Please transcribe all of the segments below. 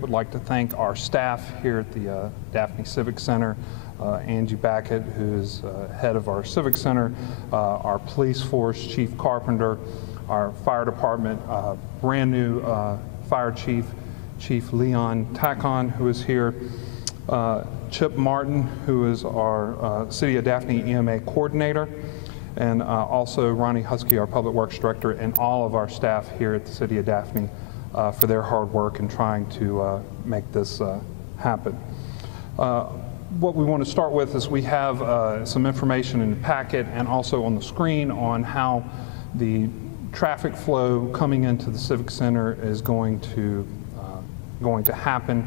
Would like to thank our staff here at the Daphne Civic Center, Angie Backett, who is head of our Civic Center, our police force, Chief Carpenter, our fire department, brand new fire chief, Chief Leon Tacon, who is here, Chip Martin, who is our City of Daphne EMA coordinator, and also Ronnie Husky, our Public Works Director, and all of our staff here at the City of Daphne for their hard work in trying to make this happen. What we want to start with is we have some information in the packet and also on the screen on how the traffic flow coming into the Civic Center is going to happen.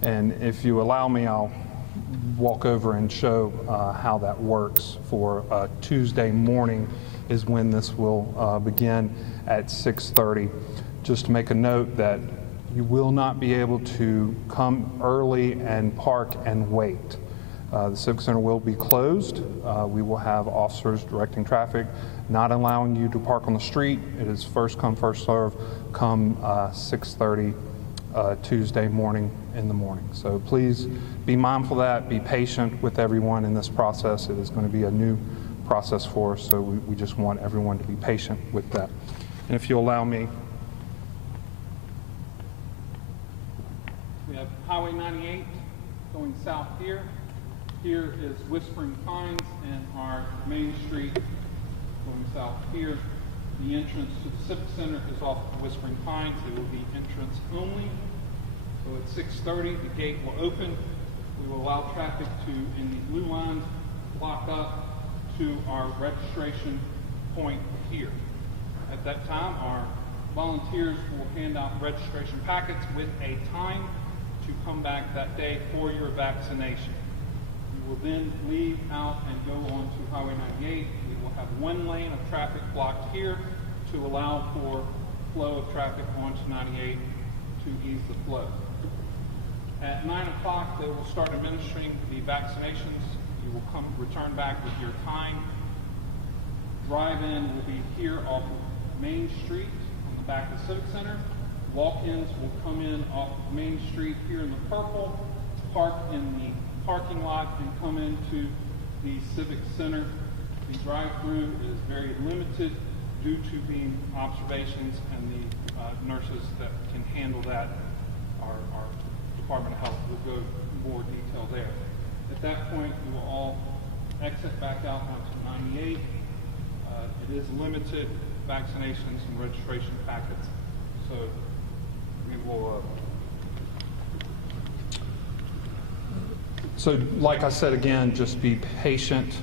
And if you allow me, I'll walk over and show how that works for Tuesday morning is when this will begin at 6:30. Just to make a note that you will not be able to come early and park and wait. The Civic Center will be closed. We will have officers directing traffic, not allowing you to park on the street. It is first come, first serve, come 6:30 Tuesday morning in the morning. So please be mindful of that, be patient with everyone in this process. It is going to be a new process for us, so we just want everyone to be patient with that. And if you allow me, we have Highway 98 going south here. Here is Whispering Pines and our main street going south here. The entrance to the Civic Center is off of Whispering Pines. It will be entrance only. So at 6:30, the gate will open. We will allow traffic to, in the blue lines, block up to our registration point here. At that time, our volunteers will hand out registration packets with a time to come back that day for your vaccination. You will then leave out and go on to Highway 98. We will have one lane of traffic blocked here to allow for flow of traffic onto 98 to ease the flow. At 9 o'clock, they will start administering the vaccinations. You will return back with your time. Drive-in will be here off of Main Street on the back of the Civic Center. Walk-ins will come in off of Main Street here in the purple, park in the parking lot, and come into the Civic Center. The drive-through is very limited due to being observations, and the nurses that can handle that, our Department of Health, will go more detail there. At that point, we will all exit back out onto 98. It is limited vaccinations and registration packets, so we will. So, like I said again, just be patient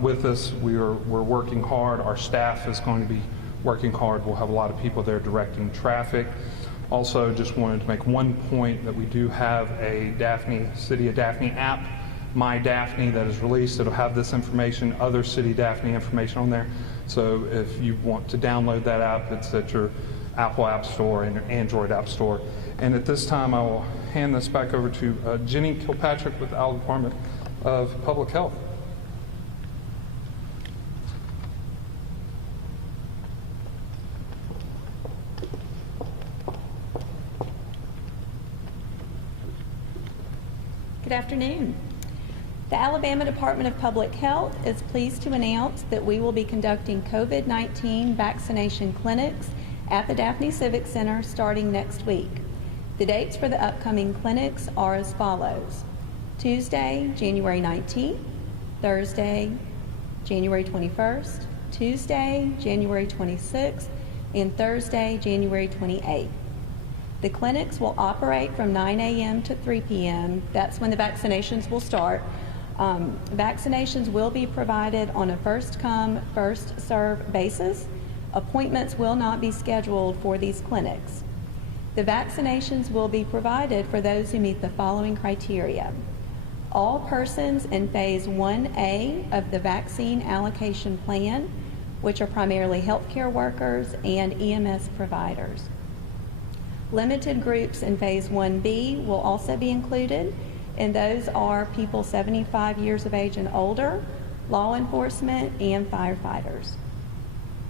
with us. We're working hard. Our staff is going to be working hard. We'll have a lot of people there directing traffic. Also, just wanted to make one point that we do have a City of Daphne app, My Daphne, that is released. It'll have this information, other City of Daphne information on there. So if you want to download that app, it's at your Apple App Store and your Android App Store. And at this time, I will hand this back over to Jenny Kilpatrick with the Allen Department of Public Health. Good afternoon. The Alabama Department of Public Health is pleased to announce that we will be conducting COVID-19 vaccination clinics at the Daphne Civic Center starting next week. The dates for the upcoming clinics are as follows: Tuesday, January 19th, Thursday, January 21st, Tuesday, January 26th, and Thursday, January 28th. The clinics will operate from 9 a.m. to 3 p.m. That's when the vaccinations will start. Vaccinations will be provided on a first-come, first-served basis. Appointments will not be scheduled for these clinics. The vaccinations will be provided for those who meet the following criteria: all persons in Phase 1A of the vaccine allocation plan, which are primarily healthcare workers and EMS providers. Limited groups in Phase 1B will also be included, and those are people 75 years of age and older, law enforcement, and firefighters.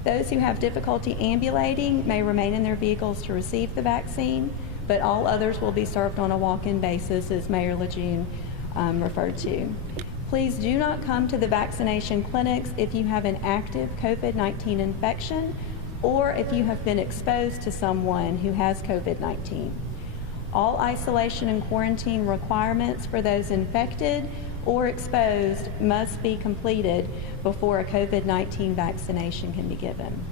Those who have difficulty ambulating may remain in their vehicles to receive the vaccine, but all others will be served on a walk-in basis, as Mayor Lejeune referred to. Please do not come to the vaccination clinics if you have an active COVID-19 infection or if you have been exposed to someone who has COVID-19. All isolation and quarantine requirements for those infected or exposed must be completed before a COVID-19 vaccination can be given.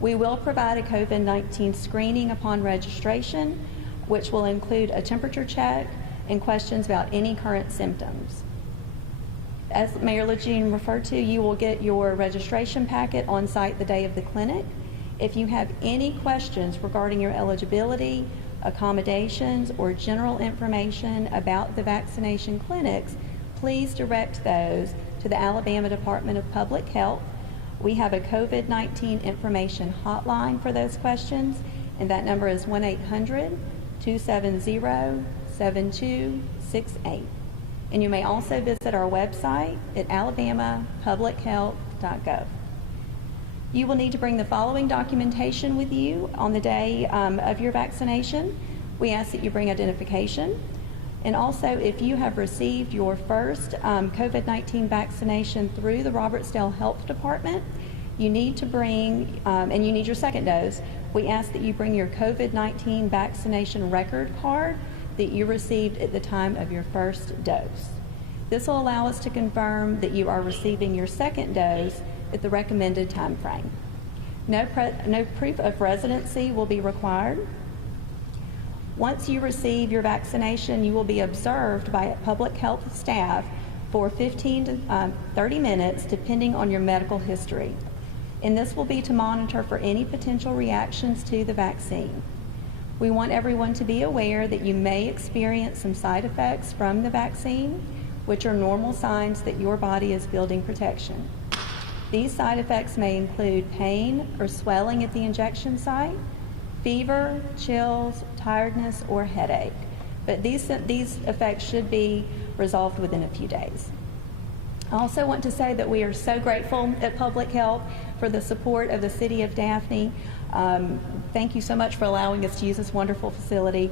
We will provide a COVID-19 screening upon registration, which will include a temperature check and questions about any current symptoms. As Mayor Lejeune referred to, you will get your registration packet on site the day of the clinic. If you have any questions regarding your eligibility, accommodations, or general information about the vaccination clinics, please direct those to the Alabama Department of Public Health. We have a COVID-19 information hotline for those questions, and that number is 1-800-270-7268. And you may also visit our website at alabamapublichealth.gov. You will need to bring the following documentation with you on the day of your vaccination. We ask that you bring identification. And also, if you have received your first COVID-19 vaccination through the Robertsdale Health Department, you need to bring, and you need your second dose, we ask that you bring your COVID-19 vaccination record card that you received at the time of your first dose. This will allow us to confirm that you are receiving your second dose at the recommended time frame. No proof of residency will be required. Once you receive your vaccination, you will be observed by public health staff for 15 to 30 minutes, depending on your medical history. And this will be to monitor for any potential reactions to the vaccine. We want everyone to be aware that you may experience some side effects from the vaccine, which are normal signs that your body is building protection. These side effects may include pain or swelling at the injection site, fever, chills, tiredness, or headache. But these effects should be resolved within a few days. I also want to say that we are so grateful at Public Health for the support of the City of Daphne. Thank you so much for allowing us to use this wonderful facility.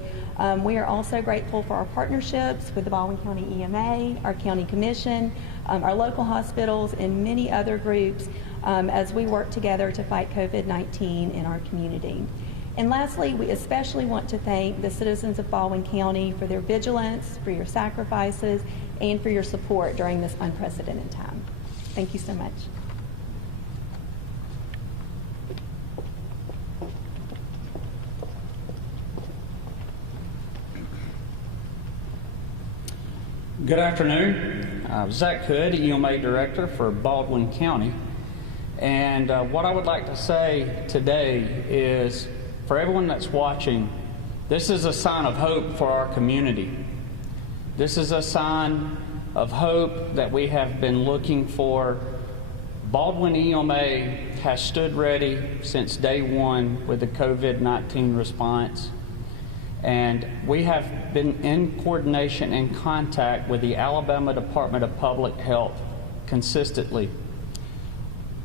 We are also grateful for our partnerships with the Baldwin County EMA, our County Commission, our local hospitals, and many other groups as we work together to fight COVID-19 in our community. And lastly, we especially want to thank the citizens of Baldwin County for their vigilance, for your sacrifices, and for your support during this unprecedented time. Thank you so much. Good afternoon. Zach Hood, EMA Director for Baldwin County. And what I would like to say today is, for everyone that's watching, this is a sign of hope for our community. This is a sign of hope that we have been looking for. Baldwin EMA has stood ready since day one with the COVID-19 response. And we have been in coordination and contact with the Alabama Department of Public Health consistently.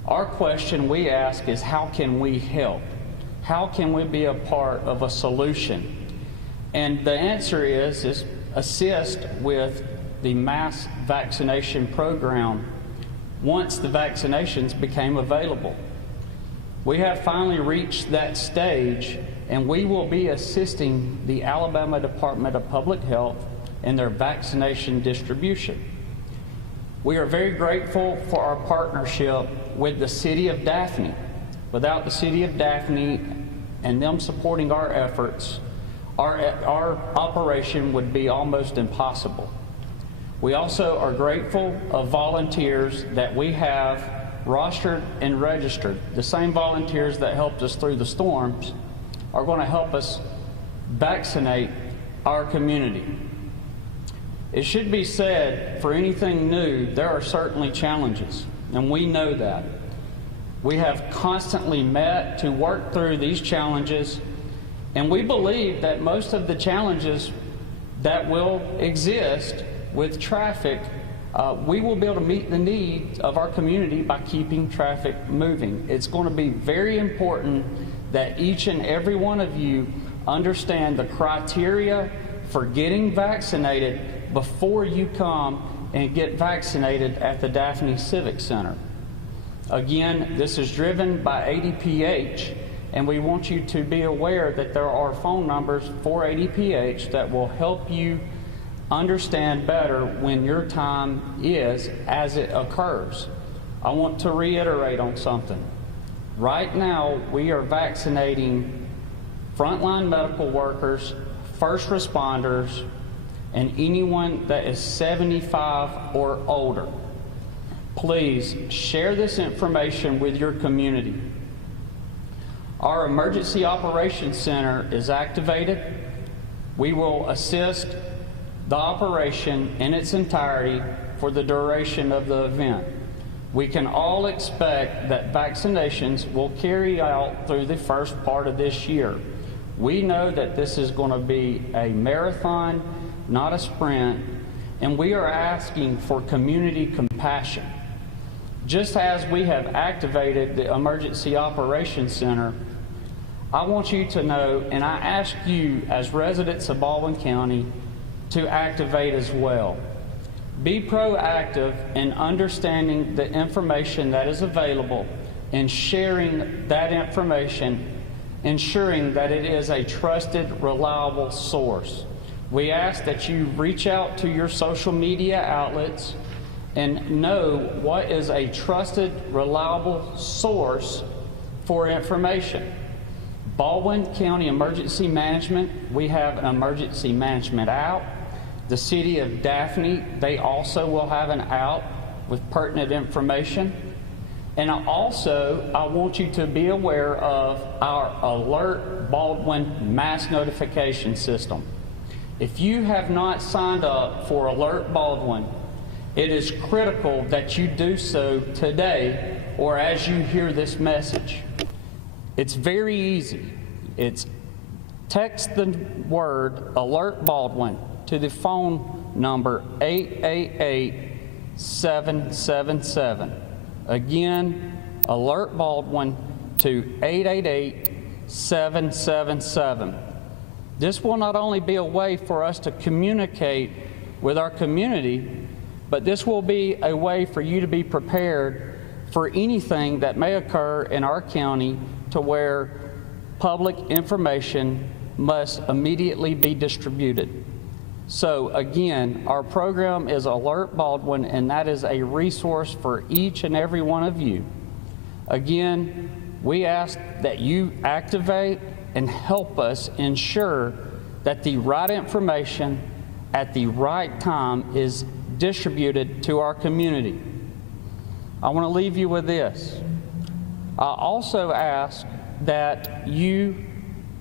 Our question we ask is, how can we help? How can we be a part of a solution? And the answer is assist with the mass vaccination program once the vaccinations became available. We have finally reached that stage, and we will be assisting the Alabama Department of Public Health in their vaccination distribution. We are very grateful for our partnership with the City of Daphne. Without the City of Daphne and them supporting our efforts, our operation would be almost impossible. We also are grateful of volunteers that we have rostered and registered. The same volunteers that helped us through the storms are going to help us vaccinate our community. It should be said, for anything new, there are certainly challenges, and we know that. We have constantly met to work through these challenges, and we believe that most of the challenges that will exist with traffic, we will be able to meet the needs of our community by keeping traffic moving. It's going to be very important that each and every one of you understand the criteria for getting vaccinated before you come and get vaccinated at the Daphne Civic Center. Again, this is driven by ADPH, and we want you to be aware that there are phone numbers for ADPH that will help you understand better when your time is as it occurs. I want to reiterate on something. Right now, we are vaccinating frontline medical workers, first responders, and anyone that is 75 or older. Please share this information with your community. Our Emergency Operations Center is activated. We will assist the operation in its entirety for the duration of the event. We can all expect that vaccinations will carry out through the first part of this year. We know that this is going to be a marathon, not a sprint, and we are asking for community compassion. Just as we have activated the Emergency Operations Center, I want you to know, and I ask you as residents of Baldwin County to activate as well. Be proactive in understanding the information that is available and sharing that information, ensuring that it is a trusted, reliable source. We ask that you reach out to your social media outlets and know what is a trusted, reliable source for information. Baldwin County Emergency Management, we have an emergency management out. The City of Daphne, they also will have an out with pertinent information. And I want you to be aware of our Alert Baldwin mass notification system. If you have not signed up for Alert Baldwin, it is critical that you do so today or as you hear this message. It's very easy. It's text the word Alert Baldwin to the phone number 888-777. Again, Alert Baldwin to 888-777. This will not only be a way for us to communicate with our community, but this will be a way for you to be prepared for anything that may occur in our county to where public information must immediately be distributed. So again, our program is Alert Baldwin, and that is a resource for each and every one of you. Again, we ask that you activate and help us ensure that the right information at the right time is distributed to our community. I want to leave you with this. I also ask that you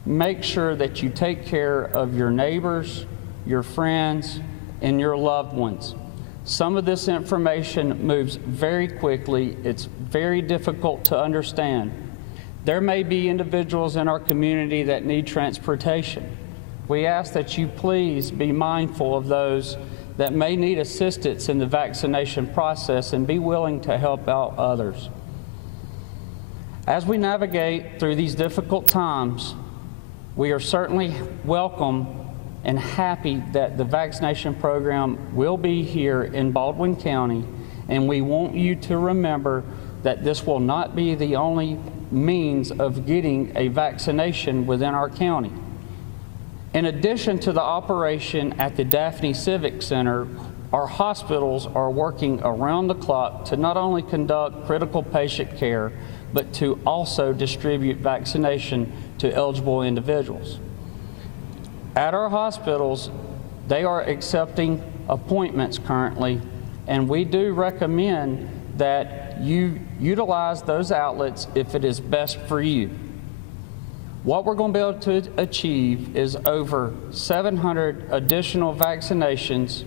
make sure that you take care of your neighbors, your friends, and your loved ones. Some of this information moves very quickly. It's very difficult to understand. There may be individuals in our community that need transportation. We ask that you please be mindful of those that may need assistance in the vaccination process and be willing to help out others. As we navigate through these difficult times, we are certainly welcome and happy that the vaccination program will be here in Baldwin County, and we want you to remember that this will not be the only means of getting a vaccination within our county. In addition to the operation at the Daphne Civic Center, our hospitals are working around the clock to not only conduct critical patient care, but to also distribute vaccination to eligible individuals. At our hospitals, they are accepting appointments currently, and we do recommend that you utilize those outlets if it is best for you. What we're going to be able to achieve is over 700 additional vaccinations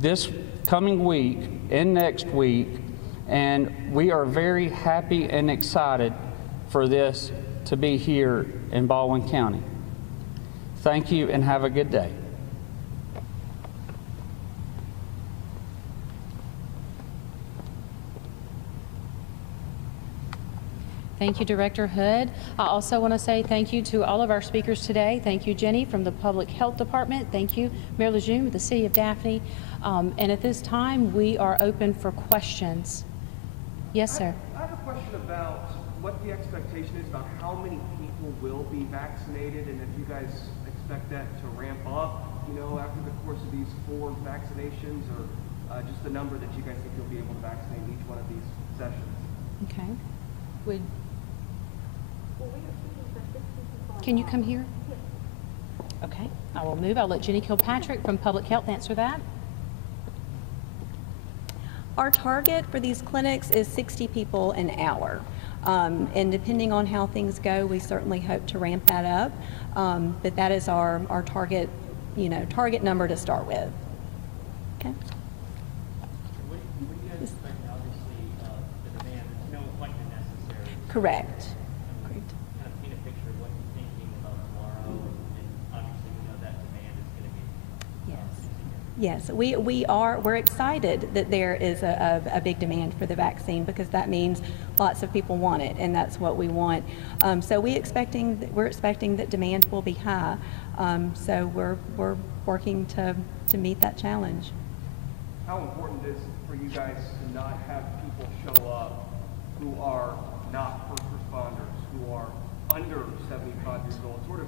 this coming week and next week, and we are very happy and excited for this to be here in Baldwin County. Thank you and have a good day. Thank you, Director Hood. I also want to say thank you to all of our speakers today. Thank you, Jenny, from the Public Health Department. Thank you, Mayor Lejeune, with the City of Daphne. And at this time, we are open for questions. Yes, sir. I have a question about what the expectation is about how many people will be vaccinated, and if you guys expect that to ramp up, you know, after the course of these 4 vaccinations, or just the number that you guys think you'll be able to vaccinate in each one of these sessions. Okay. Can you come here? Okay, I will move. I'll let Jenny Kilpatrick from Public Health answer that. Our target for these clinics is 60 people an hour. And depending on how things go, we certainly hope to ramp that up. But that is our target, target number to start with. Okay. What do you guys expect, obviously, the demand, like the necessary? Correct. Kind of paint a picture of what you're thinking about tomorrow, and obviously we know that demand is going to be Yes, we're excited that there is a big demand for the vaccine, because that means lots of people want it, and that's what we want. So we're expecting that demand will be high. So we're working to meet that challenge. How important is it for you guys to not have people show up who are not first responders, who are under 75 years old? Sort of,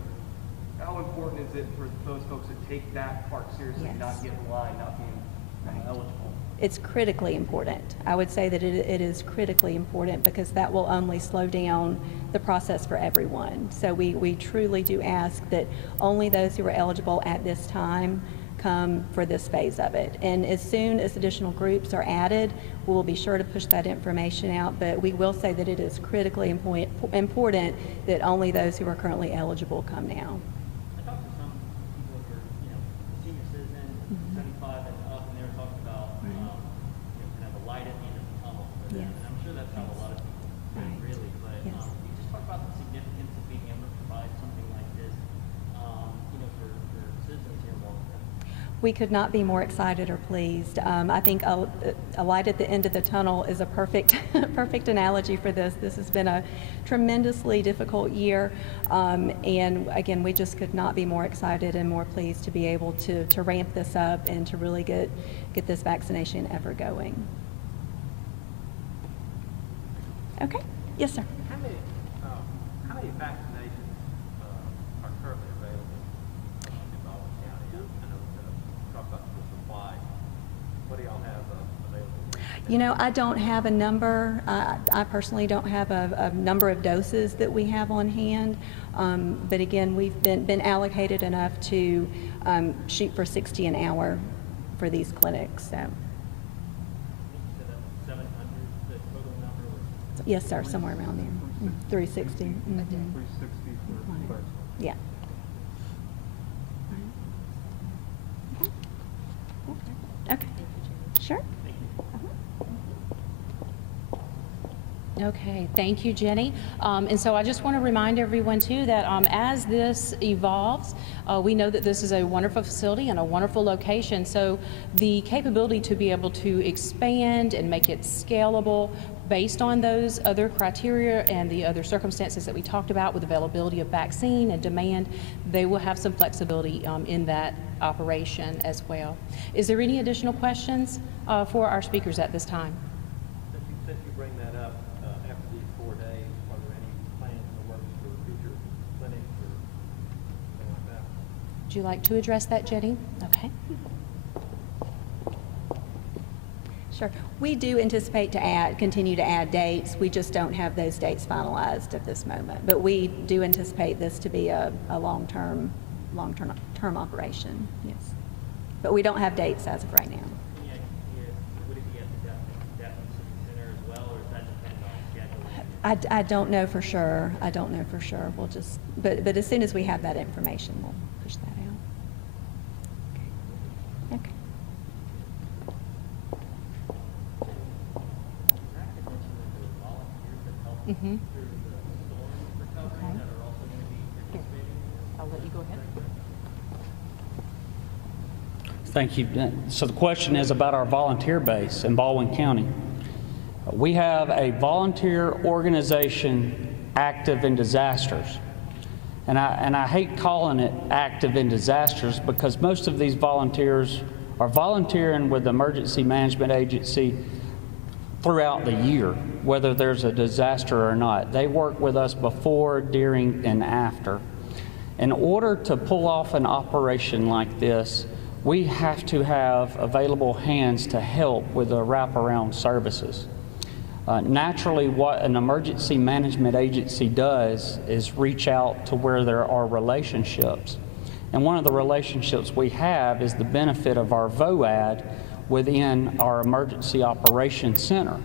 how important is it for those folks to take that part seriously, Yes. not get in line, not being eligible? It's critically important. I would say that it is critically important, because that will only slow down the process for everyone. So we truly do ask that only those who are eligible at this time come for this phase of it. And as soon as additional groups are added, we'll be sure to push that information out. But we will say that it is critically important that only those who are currently eligible come now. I talked to some people who are, senior citizens, 75 and up, and they were talking about, kind of a light at the end of the tunnel for them. Yes. And I'm sure that's how a lot of people feel, Right. really. But Yes. can you just talk about the significance of being able to provide something like this, for citizens here in Baldwin? We could not be more excited or pleased. I think a light at the end of the tunnel is a perfect analogy for this. This has been a tremendously difficult year, and again, we just could not be more excited and more pleased to be able to ramp this up and to really get this vaccination effort going. Okay. Yes, sir. How many vaccinations are currently available in Baldwin County? I know we talked about the supply. What do y'all have available? I don't have a number. I personally don't have a number of doses that we have on hand. But again, we've been allocated enough to shoot for 60 an hour for these clinics. So. I think you said 700, the total number was. Yes, sir, somewhere around there. 360. 360 for Right. first. Yeah. Okay. Sure. Okay, thank you, Jenny. And so I just want to remind everyone too that as this evolves, we know that this is a wonderful facility and a wonderful location. So the capability to be able to expand and make it scalable based on those other criteria and the other circumstances that we talked about with availability of vaccine and demand, they will have some flexibility in that operation as well. Is there any additional questions for our speakers at this time? Since you bring that up, after these 4 days, are there any plans in the works for future clinics or something like that? Would you like to address that, Jenny? Okay. Sure. We do anticipate to continue to add dates. We just don't have those dates finalized at this moment. But we do anticipate this to be a long-term operation. Yes. But we don't have dates as of right now. Would it be at the Daphne Civic Center as well, or does that depend on scheduling? I don't know for sure. I don't know for sure. We'll just, but as soon as we have that information, we'll push that out. Okay. Zach had mentioned that there were volunteers that helped Mm-hmm. through the storm recovery Okay. that are also going to be participating in this. I'll let you go ahead. Thank you. So the question is about our volunteer base in Baldwin County. We have a volunteer organization active in disasters. And I hate calling it active in disasters because most of these volunteers are volunteering with the Emergency Management Agency throughout the year, whether there's a disaster or not. They work with us before, during, and after. In order to pull off an operation like this, we have to have available hands to help with the wraparound services. Naturally, what an emergency management agency does is reach out to where there are relationships. And one of the relationships we have is the benefit of our VOAD within our Emergency Operations Center.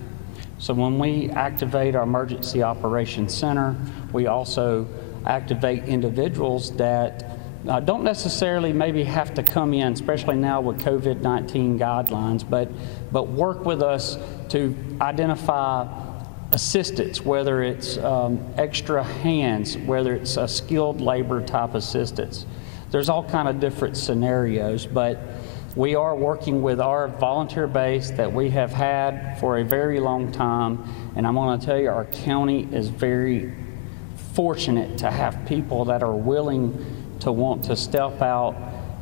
So when we activate our Emergency Operations Center, we also activate individuals that don't necessarily maybe have to come in, especially now with COVID-19 guidelines, but work with us to identify assistance, whether it's extra hands, whether it's a skilled labor type assistance. There's all kind of different scenarios, but we are working with our volunteer base that we have had for a very long time, and I'm going to tell you, our county is very fortunate to have people that are willing to want to step out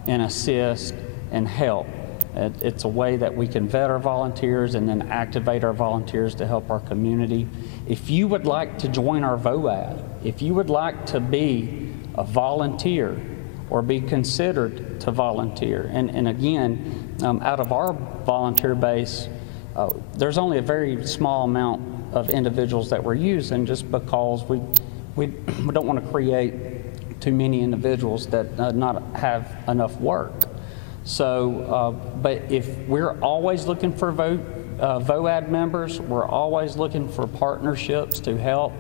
and assist and help. It's a way that we can vet our volunteers and then activate our volunteers to help our community. If you would like to join our VOAD, if you would like to be a volunteer or be considered to volunteer, and again, out of our volunteer base, there's only a very small amount of individuals that we're using just because we don't want to create too many individuals that not have enough work. So, but if we're always looking for VOAD members, we're always looking for partnerships to help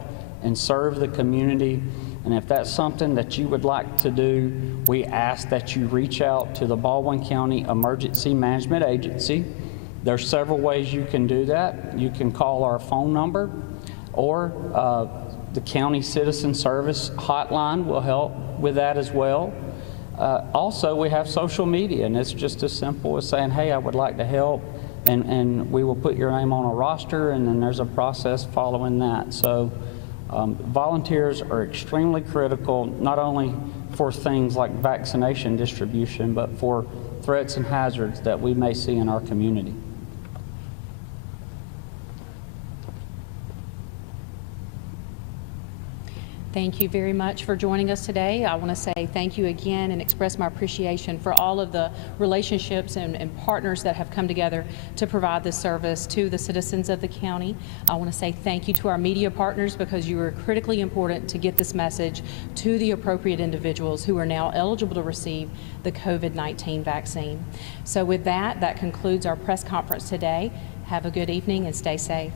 and serve the community. And if that's something that you would like to do, we ask that you reach out to the Baldwin County Emergency Management Agency. There's several ways you can do that. You can call our phone number, or the County Citizen Service Hotline will help with that as well. Also, we have social media, and it's just as simple as saying, hey, I would like to help, and we will put your name on a roster, and then there's a process following that. So volunteers are extremely critical, not only for things like vaccination distribution, but for threats and hazards that we may see in our community. Thank you very much for joining us today. I want to say thank you again and express my appreciation for all of the relationships and partners that have come together to provide this service to the citizens of the county. I want to say thank you to our media partners because you are critically important to get this message to the appropriate individuals who are now eligible to receive the COVID-19 vaccine. So with that, that concludes our press conference today. Have a good evening and stay safe.